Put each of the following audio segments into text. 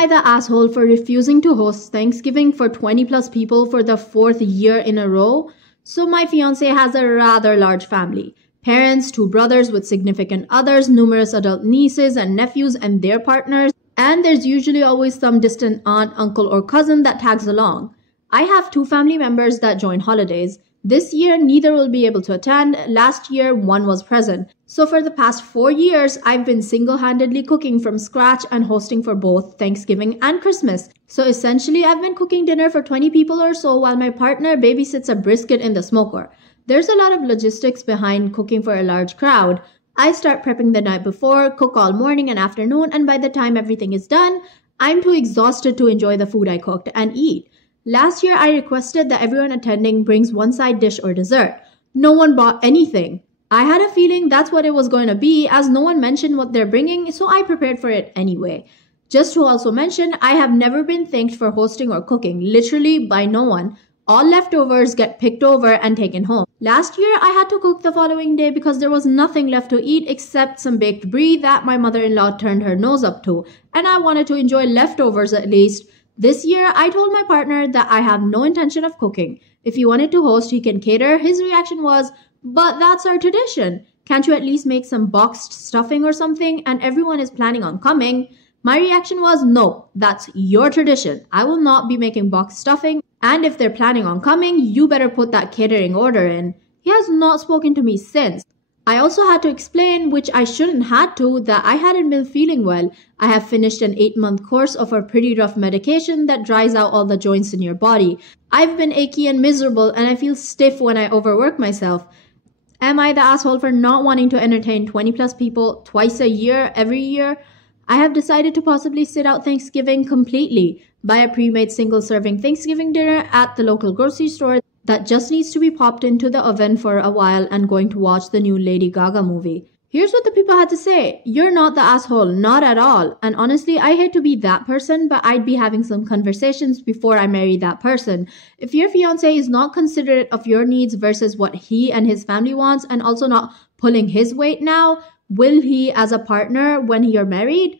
I the asshole for refusing to host Thanksgiving for 20 plus people for the fourth year in a row? So my fiance has a rather large family. Parents, two brothers with significant others, numerous adult nieces and nephews and their partners, and there's usually always some distant aunt, uncle, or cousin that tags along. I have two family members that join holidays. This year, neither will be able to attend. Last year, one was present. So for the past 4 years, I've been single-handedly cooking from scratch and hosting for both Thanksgiving and Christmas. So essentially, I've been cooking dinner for 20 people or so while my partner babysits a brisket in the smoker. There's a lot of logistics behind cooking for a large crowd. I start prepping the night before, cook all morning and afternoon, and by the time everything is done, I'm too exhausted to enjoy the food I cooked and eat. Last year, I requested that everyone attending brings one side dish or dessert. No one bought anything. I had a feeling that's what it was going to be, as no one mentioned what they're bringing, so I prepared for it anyway. Just to also mention, I have never been thanked for hosting or cooking, literally by no one. All leftovers get picked over and taken home. Last year, I had to cook the following day because there was nothing left to eat except some baked brie that my mother-in-law turned her nose up to, and I wanted to enjoy leftovers at least. This year, I told my partner that I have no intention of cooking. If he wanted to host, he can cater. His reaction was, "But that's our tradition. Can't you at least make some boxed stuffing or something? And everyone is planning on coming." My reaction was, "No, that's your tradition. I will not be making boxed stuffing. And if they're planning on coming, you better put that catering order in." He has not spoken to me since. I also had to explain, which I shouldn't had to, that I hadn't been feeling well. I have finished an 8-month course of a pretty rough medication that dries out all the joints in your body. I've been achy and miserable and I feel stiff when I overwork myself. Am I the asshole for not wanting to entertain 20 plus people twice a year, every year? I have decided to possibly sit out Thanksgiving completely. Buy a pre-made single-serving Thanksgiving dinner at the local grocery store that just needs to be popped into the oven for a while and going to watch the new Lady Gaga movie. Here's what the people had to say. You're not the asshole, not at all. And honestly, I hate to be that person, but I'd be having some conversations before I marry that person. If your fiancé is not considerate of your needs versus what he and his family wants, and also not pulling his weight now, will he as a partner when you're married?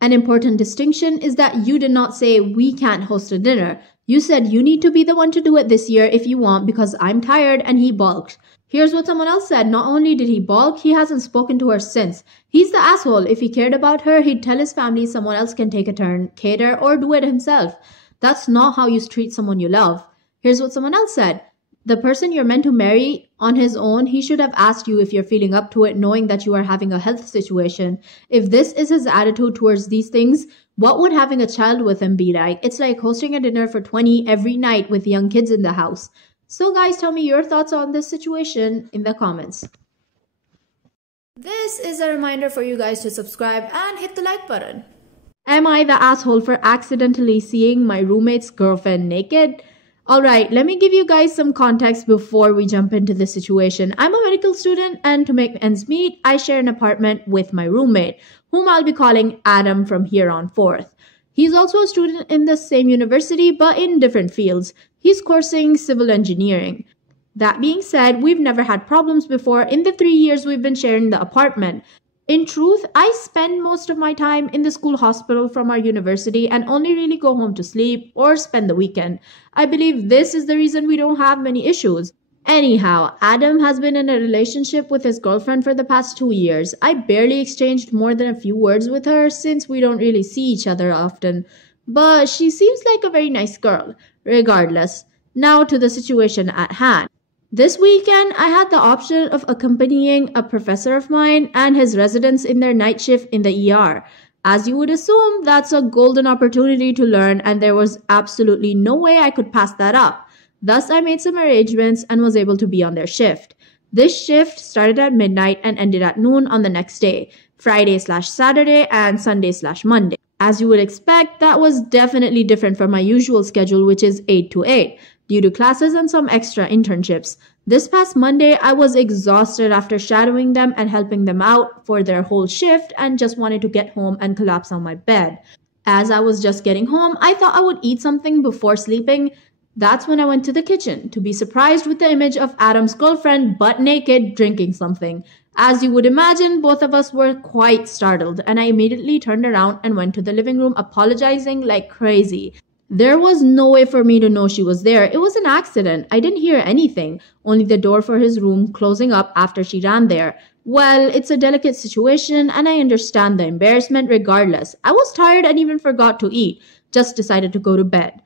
An important distinction is that you did not say we can't host a dinner. You said you need to be the one to do it this year if you want because I'm tired, and he balked. Here's what someone else said. Not only did he balk, he hasn't spoken to her since. He's the asshole. If he cared about her, he'd tell his family someone else can take a turn, cater, or do it himself. That's not how you treat someone you love. Here's what someone else said. The person you're meant to marry on his own, he should have asked you if you're feeling up to it, knowing that you are having a health situation. If this is his attitude towards these things, what would having a child with him be like? It's like hosting a dinner for 20 every night with young kids in the house. So guys, tell me your thoughts on this situation in the comments. This is a reminder for you guys to subscribe and hit the like button. Am I the asshole for accidentally seeing my roommate's girlfriend naked? Alright, let me give you guys some context before we jump into the situation. I'm a medical student, and to make ends meet, I share an apartment with my roommate, whom I'll be calling Adam from here on forth. He's also a student in the same university, but in different fields. He's coursing civil engineering. That being said, we've never had problems before in the 3 years we've been sharing the apartment. In truth, I spend most of my time in the school hospital from our university and only really go home to sleep or spend the weekend. I believe this is the reason we don't have many issues. Anyhow, Adam has been in a relationship with his girlfriend for the past 2 years. I barely exchanged more than a few words with her since we don't really see each other often. But she seems like a very nice girl. Regardless, now to the situation at hand. This weekend, I had the option of accompanying a professor of mine and his residents in their night shift in the ER. As you would assume, that's a golden opportunity to learn, and there was absolutely no way I could pass that up. Thus, I made some arrangements and was able to be on their shift. This shift started at midnight and ended at noon on the next day, Friday/Saturday and Sunday/Monday. As you would expect, that was definitely different from my usual schedule, which is 8 to 8. Due to classes and some extra internships. This past Monday, I was exhausted after shadowing them and helping them out for their whole shift and just wanted to get home and collapse on my bed. As I was just getting home, I thought I would eat something before sleeping. That's when I went to the kitchen to be surprised with the image of Adam's girlfriend butt naked drinking something. As you would imagine, both of us were quite startled, and I immediately turned around and went to the living room apologizing like crazy. There was no way for me to know she was there. It was an accident. I didn't hear anything, only the door for his room closing up after she ran there. Well, it's a delicate situation, and I understand the embarrassment regardless. I was tired and even forgot to eat, just decided to go to bed.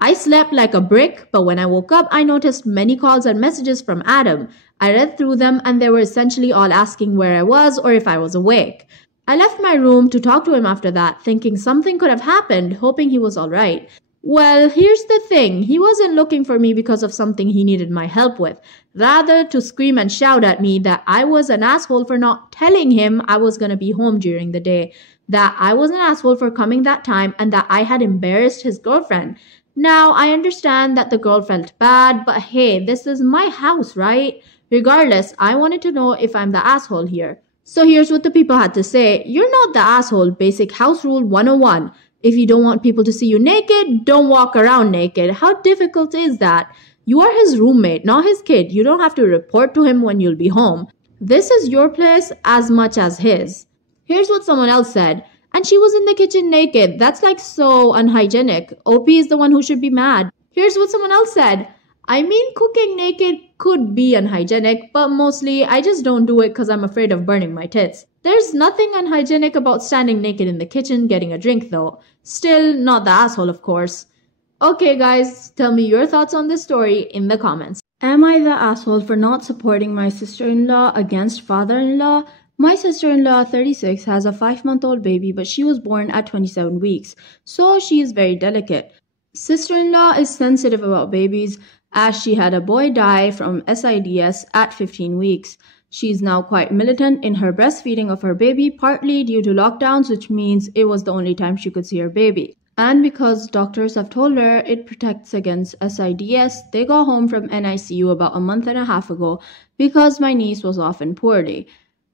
I slept like a brick, but when I woke up, I noticed many calls and messages from Adam. I read through them, and they were essentially all asking where I was or if I was awake. I left my room to talk to him after that, thinking something could have happened, hoping he was alright. Well, here's the thing. He wasn't looking for me because of something he needed my help with. Rather, to scream and shout at me that I was an asshole for not telling him I was going to be home during the day, that I was an asshole for coming that time, and that I had embarrassed his girlfriend. Now, I understand that the girl felt bad, but hey, this is my house, right? Regardless, I wanted to know if I'm the asshole here. So here's what the people had to say. You're not the asshole. Basic house rule 101. If you don't want people to see you naked, don't walk around naked. How difficult is that? You are his roommate, not his kid. You don't have to report to him when you'll be home. This is your place as much as his. Here's what someone else said. And she was in the kitchen naked. That's like so unhygienic. OP is the one who should be mad. Here's what someone else said. I mean, cooking naked could be unhygienic, but mostly I just don't do it because I'm afraid of burning my tits. There's nothing unhygienic about standing naked in the kitchen getting a drink though. Still, not the asshole, of course. Okay guys, tell me your thoughts on this story in the comments. Am I the asshole for not supporting my sister-in-law against father-in-law? My sister-in-law, 36, has a 5-month-old baby, but she was born at 27 weeks, so she is very delicate. Sister-in-law is sensitive about babies, as she had a boy die from SIDS at 15 weeks. She is now quite militant in her breastfeeding of her baby, partly due to lockdowns, which means it was the only time she could see her baby. And because doctors have told her it protects against SIDS, they got home from NICU about a month and a half ago because my niece was often poorly.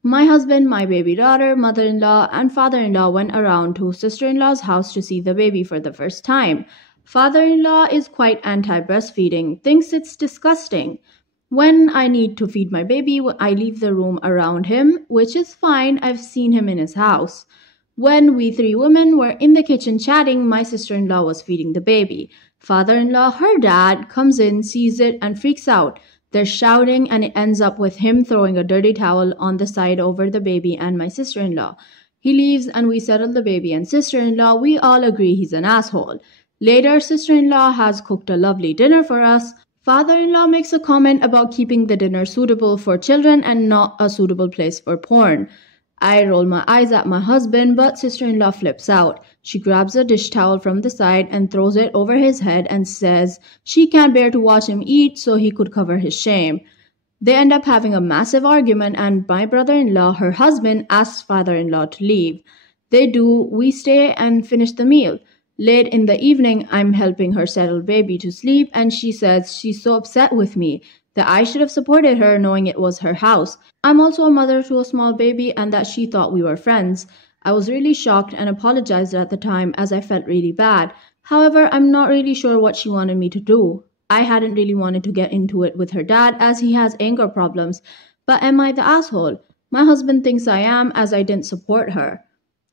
My husband, my baby daughter, mother-in-law, and father-in-law went around to sister-in-law's house to see the baby for the first time. Father-in-law is quite anti-breastfeeding, thinks it's disgusting. When I need to feed my baby, I leave the room around him, which is fine. I've seen him in his house. When we 3 women were in the kitchen chatting, my sister-in-law was feeding the baby. Father-in-law, her dad, comes in, sees it, and freaks out. They're shouting, and it ends up with him throwing a dirty towel on the side over the baby and my sister-in-law. He leaves, and we settle the baby and sister-in-law. We all agree he's an asshole. Later, sister-in-law has cooked a lovely dinner for us. Father-in-law makes a comment about keeping the dinner suitable for children and not a suitable place for porn. I roll my eyes at my husband, but sister-in-law flips out. She grabs a dish towel from the side and throws it over his head and says she can't bear to watch him eat, so he could cover his shame. They end up having a massive argument, and my brother-in-law, her husband, asks father-in-law to leave. They do. We stay and finish the meal. Late in the evening, I'm helping her settle baby to sleep, and she says she's so upset with me that I should have supported her knowing it was her house. I'm also a mother to a small baby and that she thought we were friends. I was really shocked and apologized at the time as I felt really bad. However, I'm not really sure what she wanted me to do. I hadn't really wanted to get into it with her dad as he has anger problems. But am I the asshole? My husband thinks I am as I didn't support her.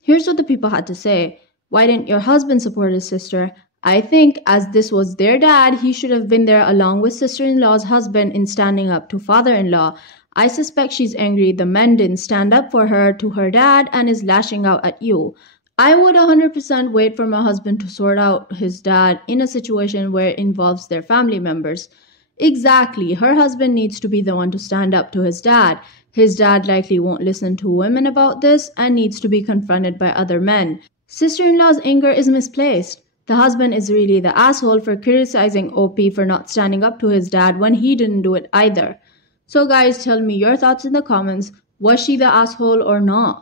Here's what the people had to say. Why didn't your husband support his sister? I think as this was their dad, he should have been there along with sister-in-law's husband in standing up to father-in-law. I suspect she's angry the men didn't stand up for her to her dad and is lashing out at you. I would 100% wait for my husband to sort out his dad in a situation where it involves their family members. Exactly, her husband needs to be the one to stand up to his dad. His dad likely won't listen to women about this and needs to be confronted by other men. Sister-in-law's anger is misplaced. The husband is really the asshole for criticizing OP for not standing up to his dad when he didn't do it either. So guys, tell me your thoughts in the comments. Was she the asshole or not?